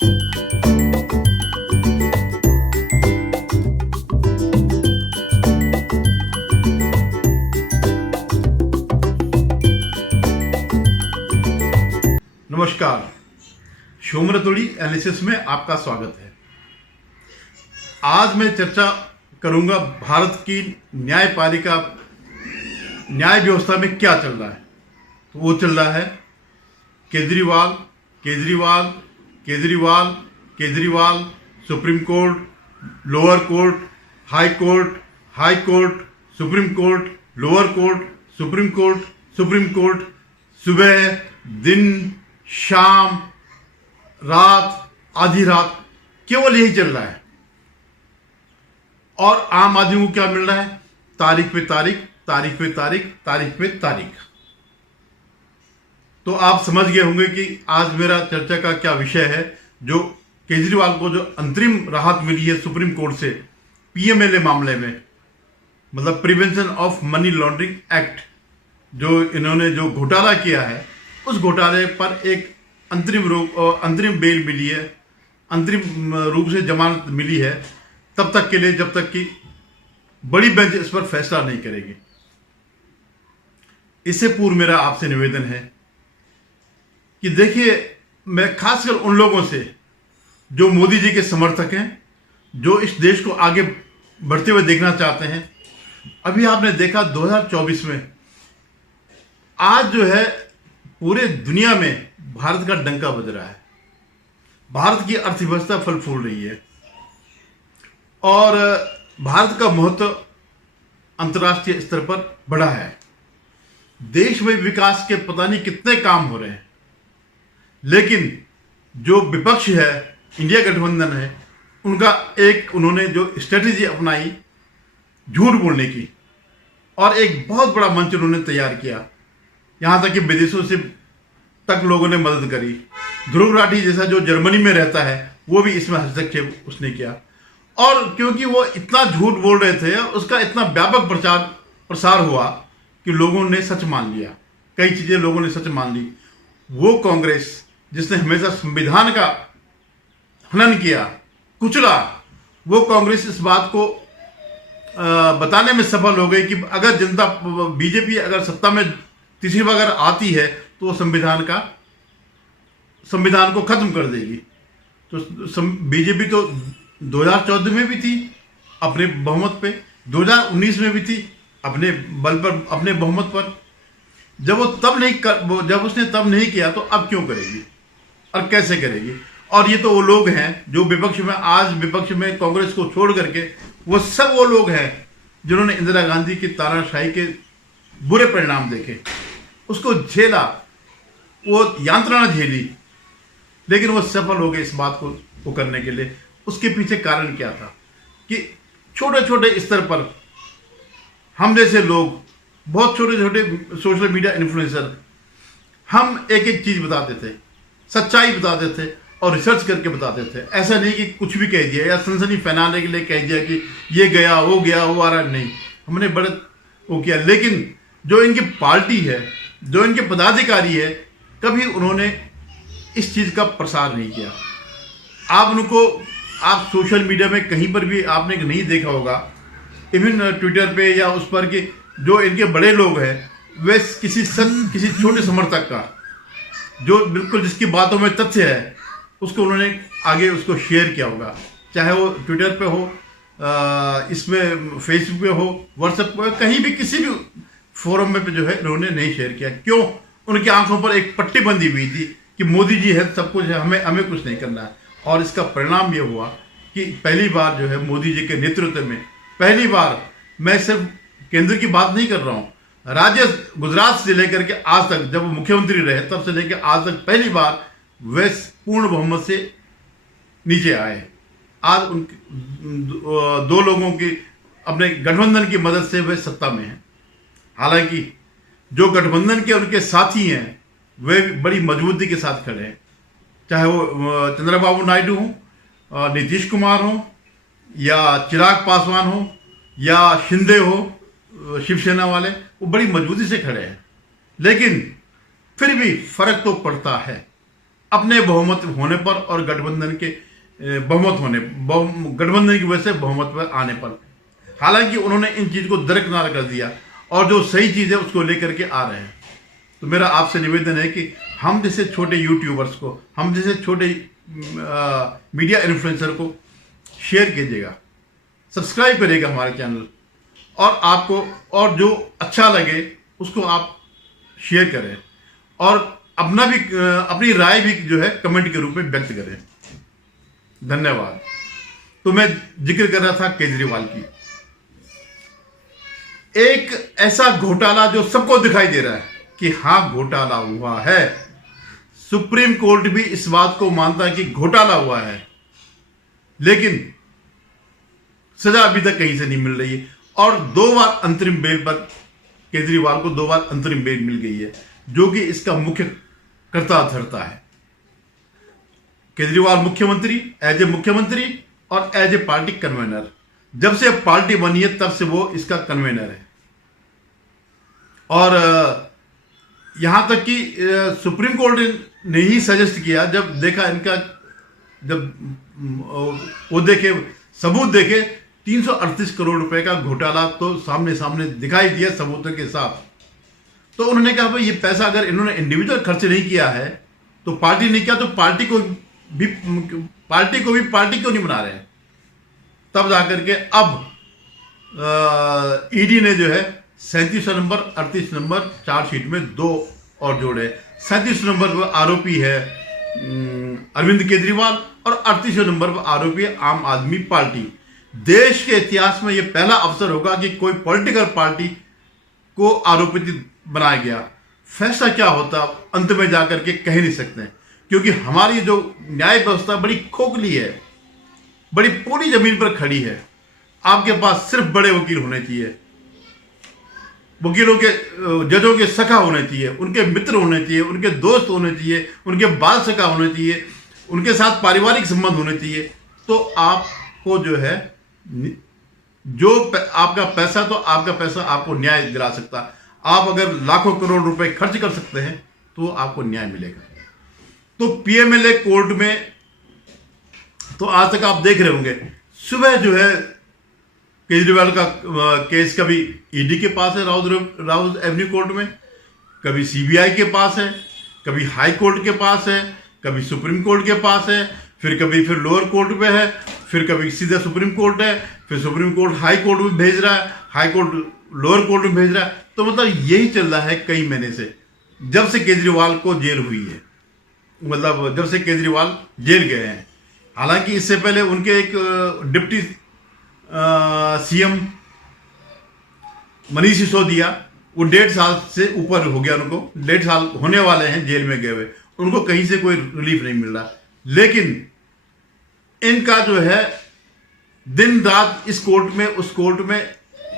नमस्कार, शोमरतोड़ी एनालिसिस में आपका स्वागत है। आज मैं चर्चा करूंगा भारत की न्यायपालिका न्याय व्यवस्था में क्या चल रहा है। तो वो चल रहा है Kejriwal Kejriwal Kejriwal Kejriwal, supreme court, lower court, high court, high court, supreme court, lower court, supreme court, supreme court, सुबह, दिन, शाम, रात, आधी रात, केवल यही चल रहा है। और आम आदमी को क्या मिल रहा है? तारीख पे तारीख, तारीख पे तारीख, तारीख पे तारीख। तो आप समझ गए होंगे कि आज मेरा चर्चा का क्या विषय है। जो केजरीवाल को जो अंतरिम राहत मिली है सुप्रीम कोर्ट से पीएमएलए मामले में, मतलब prevention of money laundering act, जो इन्होंने जो घोटाला किया है उस घोटाले पर एक अंतरिम बेल मिली है, अंतरिम रूप से जमानत मिली है तब तक के लिए जब तक कि बड़ी बेंच इस पर फैसला नहीं करेगी। इससे पूर्व मेरा आपसे निवेदन है कि देखिए, मैं खासकर उन लोगों से जो मोदी जी के समर्थक हैं, जो इस देश को आगे बढ़ते हुए देखना चाहते हैं। अभी आपने देखा 2024 में आज जो है पूरे दुनिया में भारत का डंका बज रहा है। भारत की अर्थव्यवस्था फल फूल रही है और भारत का महत्व अंतर्राष्ट्रीय स्तर पर बढ़ा है। देश में विकास के पता नहीं कितने काम हो रहे हैं, लेकिन जो विपक्ष है, इंडिया गठबंधन है, उन्होंने जो स्ट्रेटेजी अपनाई झूठ बोलने की, और एक बहुत बड़ा मंच उन्होंने तैयार किया। यहां तक कि विदेशों से तक लोगों ने मदद करी। ध्रुव राठी जैसा जो जर्मनी में रहता है वो भी इसमें हस्तक्षेप उसने किया। और क्योंकि वो इतना झूठ बोल रहे थे, उसका इतना व्यापक प्रसार हुआ कि लोगों ने सच मान लिया। कई चीजें लोगों ने सच मान ली। वो कांग्रेस जिसने हमेशा संविधान का हनन किया, कुचला, वो कांग्रेस इस बात को बताने में सफल हो गई कि अगर बीजेपी अगर सत्ता में तीसरी बार अगर आती है तो वो संविधान को खत्म कर देगी। तो बीजेपी तो 2014 में भी थी अपने बहुमत पे, 2019 में भी थी अपने बल पर, अपने बहुमत पर। जब उसने तब नहीं किया तो अब क्यों करेगी और कैसे करेगी? और ये तो वो लोग हैं जो आज विपक्ष में कांग्रेस को छोड़ करके, वो सब वो लोग हैं जिन्होंने इंदिरा गांधी की तानाशाही के बुरे परिणाम देखे, उसको झेला, वो यांत्रणा झेली, लेकिन वो सफल हो गए इस बात को करने के लिए। उसके पीछे कारण क्या था कि छोटे छोटे स्तर पर हम जैसे लोग, बहुत छोटे छोटे सोशल मीडिया इन्फ्लुएंसर, हम एक एक चीज बताते थे, सच्चाई बताते थे और रिसर्च करके बताते थे। ऐसा नहीं कि कुछ भी कह दिया या सनसनी फैलाने के लिए कह दिया कि ये गया वो आ रहा। नहीं, हमने बड़े वो किया। लेकिन जो इनकी पार्टी है, जो इनके पदाधिकारी है, कभी उन्होंने इस चीज का प्रसार नहीं किया। आप सोशल मीडिया में कहीं पर भी आपने नहीं देखा होगा, इवन ट्विटर पे या उस पर कि जो इनके बड़े लोग हैं, वे किसी छोटे समर्थक का, जो बिल्कुल जिसकी बातों में तथ्य है, उसको उन्होंने आगे उसको शेयर किया होगा, चाहे वो ट्विटर पे हो, इसमें फेसबुक पे हो, व्हाट्सएप पे, कहीं भी किसी भी फोरम में पे जो है इन्होंने नहीं शेयर किया। क्यों? उनकी आंखों पर एक पट्टी बंधी हुई थी कि मोदी जी है, सब कुछ है, हमें कुछ नहीं करना है। और इसका परिणाम ये हुआ कि पहली बार जो है मोदी जी के नेतृत्व में, पहली बार, मैं सिर्फ केंद्र की बात नहीं कर रहा हूँ, राज्य गुजरात से लेकर के आज तक, जब वो मुख्यमंत्री रहे तब से लेकर आज तक पहली बार वे पूर्ण बहुमत से नीचे आए। आज उन दो लोगों की अपने गठबंधन की मदद से वे सत्ता में हैं। हालांकि जो गठबंधन के उनके साथी हैं वे बड़ी मजबूती के साथ खड़े हैं, चाहे वो चंद्रबाबू नायडू हो, नीतीश कुमार हो, या चिराग पासवान हो, या शिंदे हो, शिवसेना वाले, वो बड़ी मजबूती से खड़े हैं। लेकिन फिर भी फर्क तो पड़ता है। अपने बहुमत होने पर और गठबंधन के गठबंधन की वजह से बहुमत पर आने पर। हालांकि उन्होंने इन चीज को दरकिनार कर दिया और जो सही चीज है उसको लेकर के आ रहे हैं। तो मेरा आपसे निवेदन है कि हम जैसे छोटे यूट्यूबर्स को, हम जैसे छोटे मीडिया इन्फ्लुएंसर को शेयर कीजिएगा, सब्सक्राइब करिएगा हमारे चैनल, और आपको और जो अच्छा लगे उसको आप शेयर करें और अपना भी अपनी राय भी जो है कमेंट के रूप में व्यक्त करें। धन्यवाद। तो मैं जिक्र कर रहा था केजरीवाल की, एक ऐसा घोटाला जो सबको दिखाई दे रहा है कि हां घोटाला हुआ है। सुप्रीम कोर्ट भी इस बात को मानता है कि घोटाला हुआ है, लेकिन सजा अभी तक कहीं से नहीं मिल रही है। और 2 बार अंतरिम बेल पर केजरीवाल को 2 बार अंतरिम बेल मिल गई है, जो कि इसका मुख्य कर्ता धरता है। केजरीवाल मुख्यमंत्री, एज ए मुख्यमंत्री और एज ए पार्टी कन्वेनर, जब से पार्टी बनी है तब से वो इसका कन्वेनर है। और यहां तक कि सुप्रीम कोर्ट ने ही सजेस्ट किया, जब देखा इनका, जब वो देखे सबूत देखे 338 करोड़ रुपए का घोटाला तो सामने सामने दिखाई दिया सबूतों के साथ, तो उन्होंने कहा भाई ये पैसा अगर इन्होंने इंडिविजुअल खर्च नहीं किया है तो पार्टी ने किया, तो पार्टी को भी पार्टी क्यों नहीं बना रहे हैं। तब जाकर के अब ईडी ने जो है 37 नंबर 38 नंबर चार्जशीट में 2 और जोड़े। 37 नंबर पर आरोपी है अरविंद केजरीवाल और 38 नंबर पर आरोपी है आम आदमी पार्टी। देश के इतिहास में यह पहला अवसर होगा कि कोई पॉलिटिकल पार्टी को आरोपित बनाया गया। फैसला क्या होता अंत में जाकर के कह नहीं सकते, क्योंकि हमारी जो न्याय व्यवस्था बड़ी खोखली है, बड़ी पूरी जमीन पर खड़ी है। आपके पास सिर्फ बड़े वकील होने चाहिए, वकीलों के जजों के सखा होने चाहिए, उनके मित्र होने चाहिए, उनके दोस्त होने चाहिए, उनके बाल सखा होने चाहिए, उनके साथ पारिवारिक संबंध होने चाहिए। तो आपको जो है जो आपका पैसा, तो आपका पैसा आपको न्याय दिला सकता। आप अगर लाखों करोड़ रुपए खर्च कर सकते हैं तो आपको न्याय मिलेगा। तो पीएमएलए कोर्ट में तो आज तक आप देख रहे होंगे, सुबह जो है केजरीवाल का केस कभी ईडी के पास है राउज एवेन्यू कोर्ट में, कभी सीबीआई के पास है, कभी हाई कोर्ट के पास है, कभी सुप्रीम कोर्ट के पास है, फिर लोअर कोर्ट पे है, फिर कभी सीधा सुप्रीम कोर्ट है, फिर सुप्रीम कोर्ट हाई कोर्ट में भेज रहा है, हाई कोर्ट लोअर कोर्ट में भेज रहा है। तो मतलब यही चल रहा है कई महीने से, जब से केजरीवाल को जेल हुई है, मतलब जब से केजरीवाल जेल गए हैं। हालांकि इससे पहले उनके एक डिप्टी सीएम मनीष सिसोदिया, वो 1.5 साल से ऊपर हो गया, उनको 1.5 साल होने वाले हैं जेल में गए हुए, उनको कहीं से कोई रिलीफ नहीं मिल रहा। लेकिन इनका जो है दिन रात इस कोर्ट में उस कोर्ट में,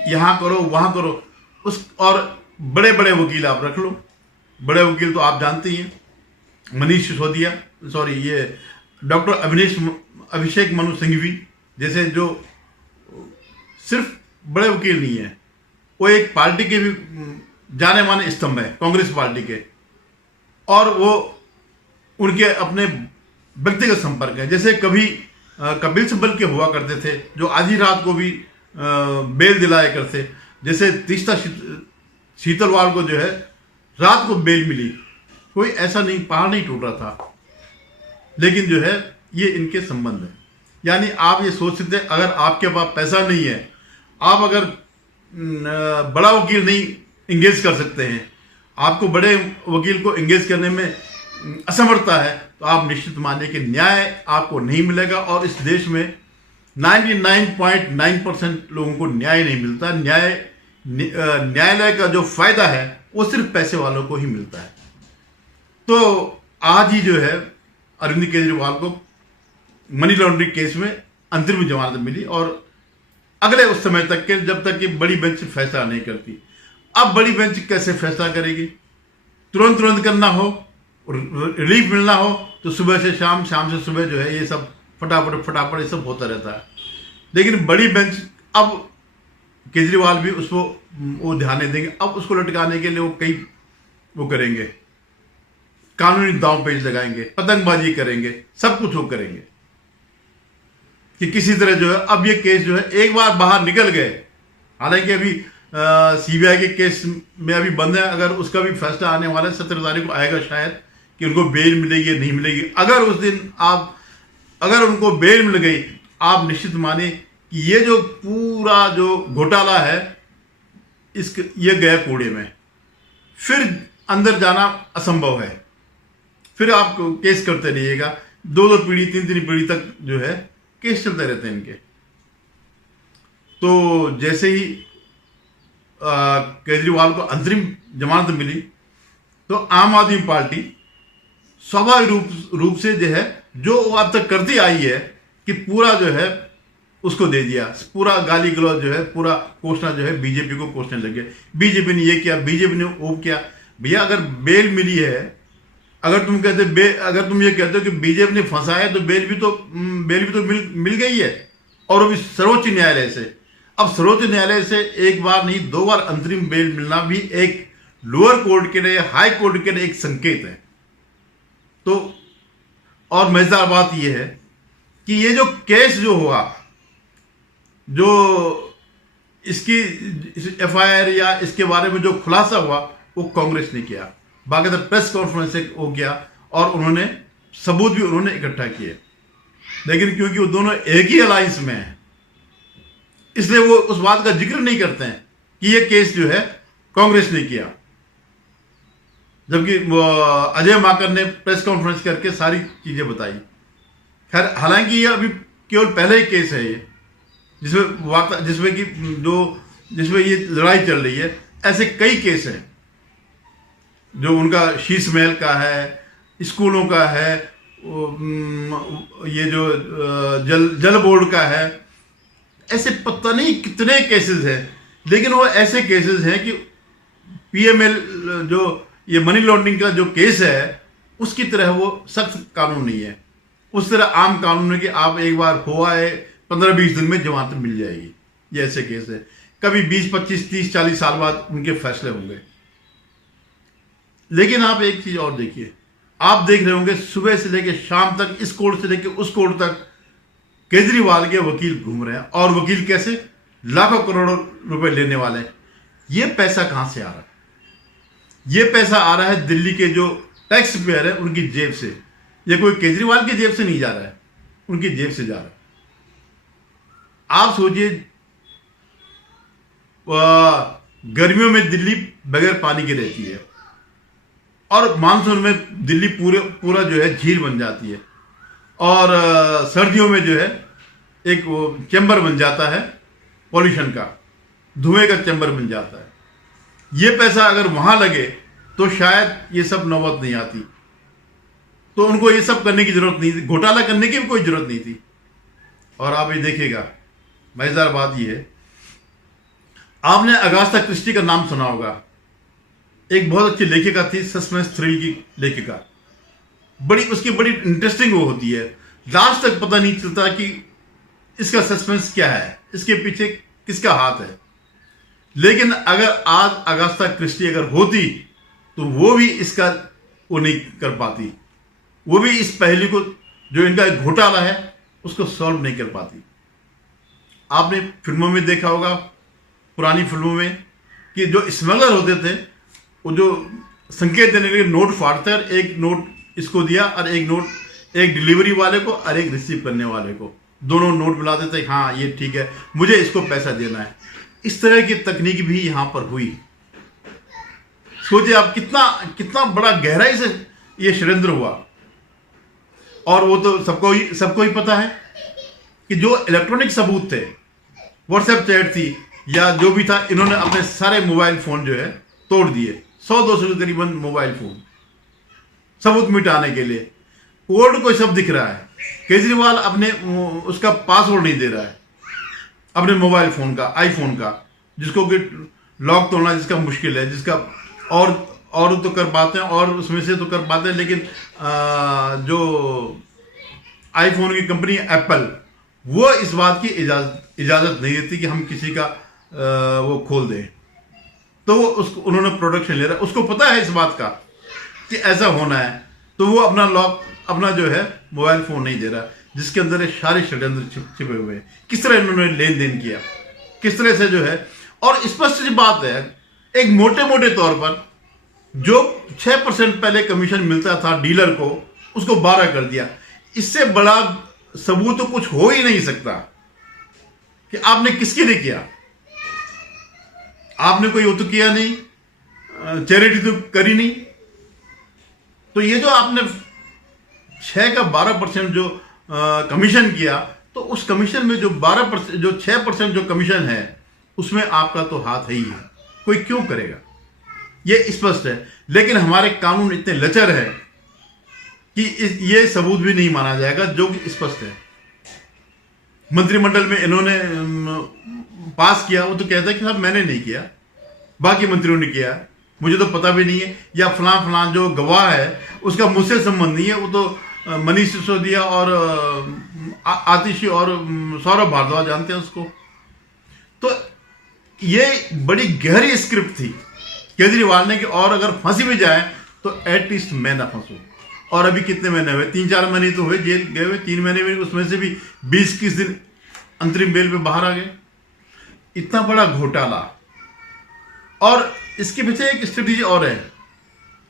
यहां करो वहां करो, उस और बड़े बड़े वकील आप रख लो। बड़े वकील तो आप जानते ही हैं, मनीष सिसोदिया, सॉरी ये डॉक्टर अभिषेक मनु सिंघवी जैसे, जो सिर्फ बड़े वकील नहीं है, वो एक पार्टी के भी जाने माने स्तंभ है, कांग्रेस पार्टी के, और वो उनके अपने व्यक्तिगत संपर्क है। जैसे कभी कपिल सिब्बल के हुआ करते थे, जो आधी रात को भी बेल दिलाया करते, जैसे तीस्ता शीतलवाल को जो है रात को बेल मिली, कोई ऐसा नहीं, पहाड़ नहीं टूट रहा था। लेकिन जो है ये इनके संबंध है। यानी आप ये सोच सकते हैं, अगर आपके पास पैसा नहीं है, आप अगर बड़ा वकील नहीं इंगेज कर सकते हैं, आपको बड़े वकील को इंगेज करने में असमर्थता है, तो आप निश्चित मानिए कि न्याय आपको नहीं मिलेगा। और इस देश में 99.9% लोगों को न्याय नहीं मिलता। न्यायालय का जो फायदा है वो सिर्फ पैसे वालों को ही मिलता है। तो आज ही जो है अरविंद केजरीवाल को मनी लॉन्ड्रिंग केस में अंतरिम जमानत मिली, और अगले उस समय तक के, जब तक कि बड़ी बेंच फैसला नहीं करती। अब बड़ी बेंच कैसे फैसला करेगी? तुरंत करना हो, रिलीफ मिलना हो, तो सुबह से शाम, शाम से सुबह जो है ये सब फटाफट ये सब होता रहता है। लेकिन बड़ी बेंच अब केजरीवाल भी उसको वो ध्यान नहीं देंगे, अब उसको लटकाने के लिए वो कई वो करेंगे, कानूनी दांव पेच लगाएंगे, पतंगबाजी करेंगे, सब कुछ वो करेंगे कि किसी तरह जो है अब ये केस जो है एक बार बाहर निकल गए। हालांकि अभी सीबीआई के केस में अभी बंद है, अगर उसका भी फैसला आने वाला है 17 तारीख को आएगा शायद कि उनको बेल मिलेगी या नहीं मिलेगी। अगर उस दिन अगर उनको बेल मिल गई, आप निश्चित माने कि ये जो पूरा जो घोटाला है ये गया कूड़े में, फिर अंदर जाना असंभव है। फिर आप केस करते रहिएगा, 2 पीढ़ी 3 पीढ़ी तक जो है केस चलते रहते हैं इनके। तो जैसे ही केजरीवाल को अंतरिम जमानत मिली तो आम आदमी पार्टी स्वाभाविक रूप से जो है जो अब तक करती आई है कि पूरा जो है उसको दे दिया, पूरा गाली गलौज जो है, पूरा कोसना जो है बीजेपी को कोसने लगे। बीजेपी ने ये किया, बीजेपी ने वो किया। भैया अगर बेल मिली है, अगर तुम ये कहते हो कि बीजेपी ने फंसाया तो बेल भी तो मिल गई है, और वो भी सर्वोच्च न्यायालय से। अब सर्वोच्च न्यायालय से एक बार नहीं 2 बार अंतरिम बेल मिलना भी एक लोअर कोर्ट के लिए, हाई कोर्ट के लिए एक संकेत है। तो और मजेदार बात यह है कि ये जो केस जो हुआ, जो इसकी एफआईआर या इसके बारे में जो खुलासा हुआ, वो कांग्रेस ने किया, बाकायदा प्रेस कॉन्फ्रेंस से वो किया और उन्होंने सबूत भी उन्होंने इकट्ठा किए। लेकिन क्योंकि वो दोनों एक ही अलायंस में हैं, इसलिए वो उस बात का जिक्र नहीं करते हैं कि ये केस जो है कांग्रेस ने किया। जबकि अजय माकन ने प्रेस कॉन्फ्रेंस करके सारी चीजें बताई। खैर, हालांकि ये अभी केवल पहला ही केस है ये जिसमें ये लड़ाई चल रही है। ऐसे कई केस हैं जो उनका शीश महल का है, स्कूलों का है, ये जो जल बोर्ड का है, ऐसे पता नहीं कितने केसेस हैं। लेकिन वो ऐसे केसेस हैं कि पीएमएल जो ये मनी लॉन्ड्रिंग का जो केस है उसकी तरह वो सख्त कानून नहीं है। उस तरह आम कानून है कि आप एक बार हो आए 15-20 दिन में जमानत मिल जाएगी। ये ऐसे केस है, कभी 20, 25, 30, 40 साल बाद उनके फैसले होंगे। लेकिन आप एक चीज और देखिए, आप देख रहे होंगे सुबह से लेकर शाम तक, इस कोर्ट से लेकर उस कोर्ट तक केजरीवाल के वकील घूम रहे हैं। और वकील कैसे? लाखों करोड़ों रुपए लेने वाले। ये पैसा कहां से आ रहा है? ये पैसा आ रहा है दिल्ली के जो टैक्स पेयर है उनकी जेब से। ये कोई केजरीवाल की जेब से नहीं जा रहा है, उनकी जेब से जा रहा है। आप सोचिए, गर्मियों में दिल्ली बगैर पानी के रहती है और मानसून में दिल्ली पूरा जो है झील बन जाती है, और सर्दियों में जो है एक वो चैम्बर बन जाता है पॉल्यूशन का, धुएं का चैम्बर बन जाता है। ये पैसा अगर वहां लगे तो शायद ये सब नौबत नहीं आती। तो उनको ये सब करने की जरूरत नहीं थी, घोटाला करने की भी कोई जरूरत नहीं थी। और आप ये देखिएगा, मजेदार बात ये है, आपने अगास्ता क्रिस्टी का नाम सुना होगा। एक बहुत अच्छी लेखिका थी, सस्पेंस थ्रिल की लेखिका। उसकी बड़ी इंटरेस्टिंग वो होती है। लास्ट तक पता नहीं चलता कि इसका सस्पेंस क्या है, इसके पीछे किसका हाथ है। लेकिन अगर आज अगास्ता क्रिस्टी अगर होती तो वो भी इसका वो नहीं कर पाती, वो भी इस पहलू को जो इनका एक घोटाला है उसको सॉल्व नहीं कर पाती। आपने फिल्मों में देखा होगा, पुरानी फिल्मों में, कि जो स्मगलर होते थे वो जो संकेत देने के लिए नोट फाड़ते हैं, एक नोट इसको दिया और एक नोट एक डिलीवरी वाले को और एक रिसीव करने वाले को, दोनों नोट मिला देते, हाँ ये ठीक है, मुझे इसको पैसा देना है। इस तरह की तकनीक भी यहां पर हुई। सोचिए आप कितना बड़ा गहराई से ये षड्यंत्र हुआ। और वो तो सबको ही पता है कि जो इलेक्ट्रॉनिक सबूत थे, व्हाट्सएप चैट थी या जो भी था, इन्होंने अपने सारे मोबाइल फोन जो है तोड़ दिए। 100-200 के करीबन मोबाइल फोन, सबूत मिटाने के लिए। कोर्ट को सब दिख रहा है। केजरीवाल अपने उसका पासवर्ड नहीं दे रहा है अपने मोबाइल फोन का, आईफोन का, जिसको कि लॉक तोड़ना जिसका मुश्किल है, जिसका और तो कर पाते हैं और उसमें से तो कर पाते हैं, लेकिन जो आईफोन की कंपनी एप्पल, वो इस बात की इजाजत नहीं देती कि हम किसी का वो खोल दें। तो वो उसको उन्होंने प्रोडक्शन ले रहा है, उसको पता है इस बात का कि ऐसा होना है। तो वो अपना लॉक, अपना जो है मोबाइल फोन नहीं दे रहा, जिसके अंदर एक सारे षड्यंत्र छिपे हुए हैं। किस तरह इन्होंने लेन देन किया, किस तरह से जो है, और स्पष्ट सी बात है, एक मोटे मोटे तौर पर जो 6% पहले कमीशन मिलता था डीलर को, उसको 12 कर दिया। इससे बड़ा सबूत तो कुछ हो ही नहीं सकता कि आपने किसके लिए किया। आपने कोई वो तो किया नहीं, चैरिटी तो करी नहीं। तो ये जो आपने 6 का 12% जो कमीशन किया, तो उस कमीशन में जो 12%, जो 6% जो कमीशन है, उसमें आपका तो हाथ है ही है। कोई क्यों करेगा, ये स्पष्ट है। लेकिन हमारे कानून इतने लचर है कि ये सबूत भी नहीं माना जाएगा, जो कि स्पष्ट है। मंत्रिमंडल में इन्होंने पास किया, वो तो कहता है कि साहब मैंने नहीं किया, बाकी मंत्रियों ने किया, मुझे तो पता भी नहीं है, या फलां जो गवाह है उसका मुझसे संबंध नहीं है, वो तो मनीष सिसोदिया और आतिशी और सौरभ भारद्वाज जानते हैं उसको। तो ये बड़ी गहरी स्क्रिप्ट थी केजरीवाल ने कि और अगर फंसी भी जाए तो एटलीस्ट मैं ना फंसूं। और अभी कितने महीने हुए, 3-4 महीने तो हुए जेल गए हुए, 3 महीने में उसमें से भी 20-21 दिन अंतरिम बेल पे बाहर आ गए। इतना बड़ा घोटाला, और इसके पीछे एक स्ट्रेटेजी और है,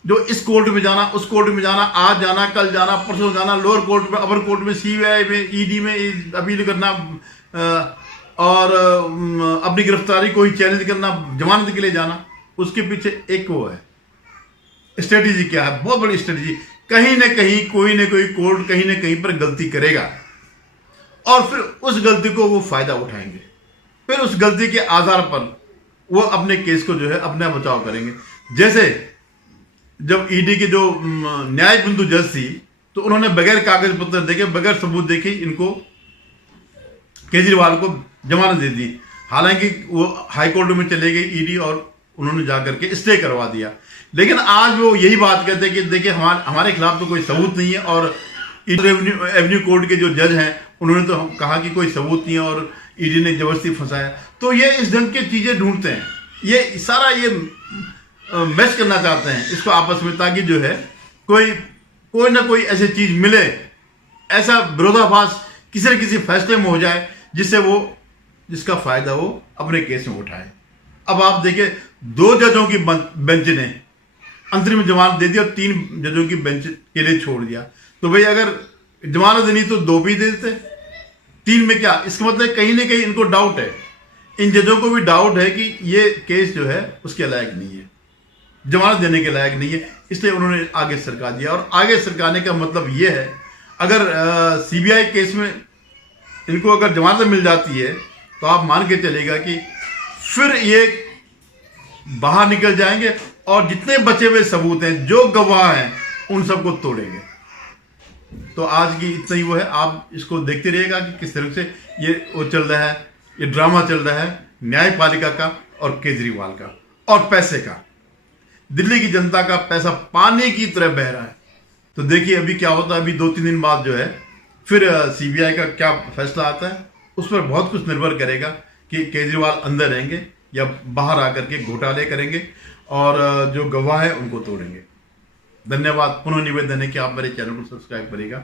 जो इस कोर्ट में जाना, उस कोर्ट में जाना, आज जाना, कल जाना, परसों जाना, लोअर कोर्ट में, अपर कोर्ट में, सीबीआई में, ईडी में अपील करना, और अपनी गिरफ्तारी को ही चैलेंज करना, जमानत के लिए जाना। उसके पीछे एक वो है स्ट्रेटेजी। क्या है? बहुत बड़ी स्ट्रेटेजी। कहीं ना कहीं कोई ना कोई कोर्ट कहीं ना कहीं पर गलती करेगा, और फिर उस गलती को वो फायदा उठाएंगे, फिर उस गलती के आधार पर वो अपने केस को जो है अपना बचाव करेंगे। जैसे जब ईडी के जो न्याय बिंदु जज थी, तो उन्होंने बगैर कागज पत्र देखे, बगैर सबूत देखे इनको, केजरीवाल को जमानत दे दी। हालांकि वो हाई कोर्ट में चले गए ईडी, और उन्होंने जाकर के स्टे करवा दिया। लेकिन आज वो यही बात कहते हैं कि देखिए हमारे खिलाफ तो कोई सबूत नहीं है, और एवेन्यू कोर्ट के जो जज हैं उन्होंने तो कहा कि कोई सबूत नहीं है, और ईडी ने जबरदस्ती फंसाया। तो ये इस ढंग की चीजें ढूंढते हैं, ये सारा ये मैच करना चाहते हैं इसको आपस में, ताकि जो है कोई ना कोई ऐसी चीज मिले, ऐसा विरोधाभास किसी न किसी फैसले में हो जाए जिसका फायदा वो अपने केस में उठाए। अब आप देखिए, 2 जजों की बेंच ने अंतरिम जमानत दे दी और 3 जजों की बेंच के लिए छोड़ दिया। तो भाई अगर जमानत देनी तो 2 भी दे देते, 3 में क्या? इसका मतलब कहीं ना कहीं इनको डाउट है, इन जजों को भी डाउट है कि ये केस जो है उसके लायक नहीं है, जमानत देने के लायक नहीं है, इसलिए उन्होंने आगे सरका दिया। और आगे सरकाने का मतलब ये है, अगर सीबीआई केस में इनको अगर जमानत मिल जाती है, तो आप मान के चलेगा कि फिर ये बाहर निकल जाएंगे, और जितने बचे हुए सबूत हैं, जो गवाह हैं, उन सबको तोड़ेंगे। तो आज की इतना ही वो है। आप इसको देखते रहिएगा कि किस तरह से ये वो चल रहा है, ये ड्रामा चल रहा है न्यायपालिका का और केजरीवाल का और पैसे का। दिल्ली की जनता का पैसा पानी की तरह बह रहा है। तो देखिए अभी क्या होता है। अभी 2-3 दिन बाद जो है फिर सीबीआई का क्या फैसला आता है, उस पर बहुत कुछ निर्भर करेगा कि केजरीवाल अंदर रहेंगे या बाहर आकर के घोटाले करेंगे और जो गवाह है उनको तोड़ेंगे। धन्यवाद। पुनः निवेदन है कि आप मेरे चैनल को सब्सक्राइब करिएगा।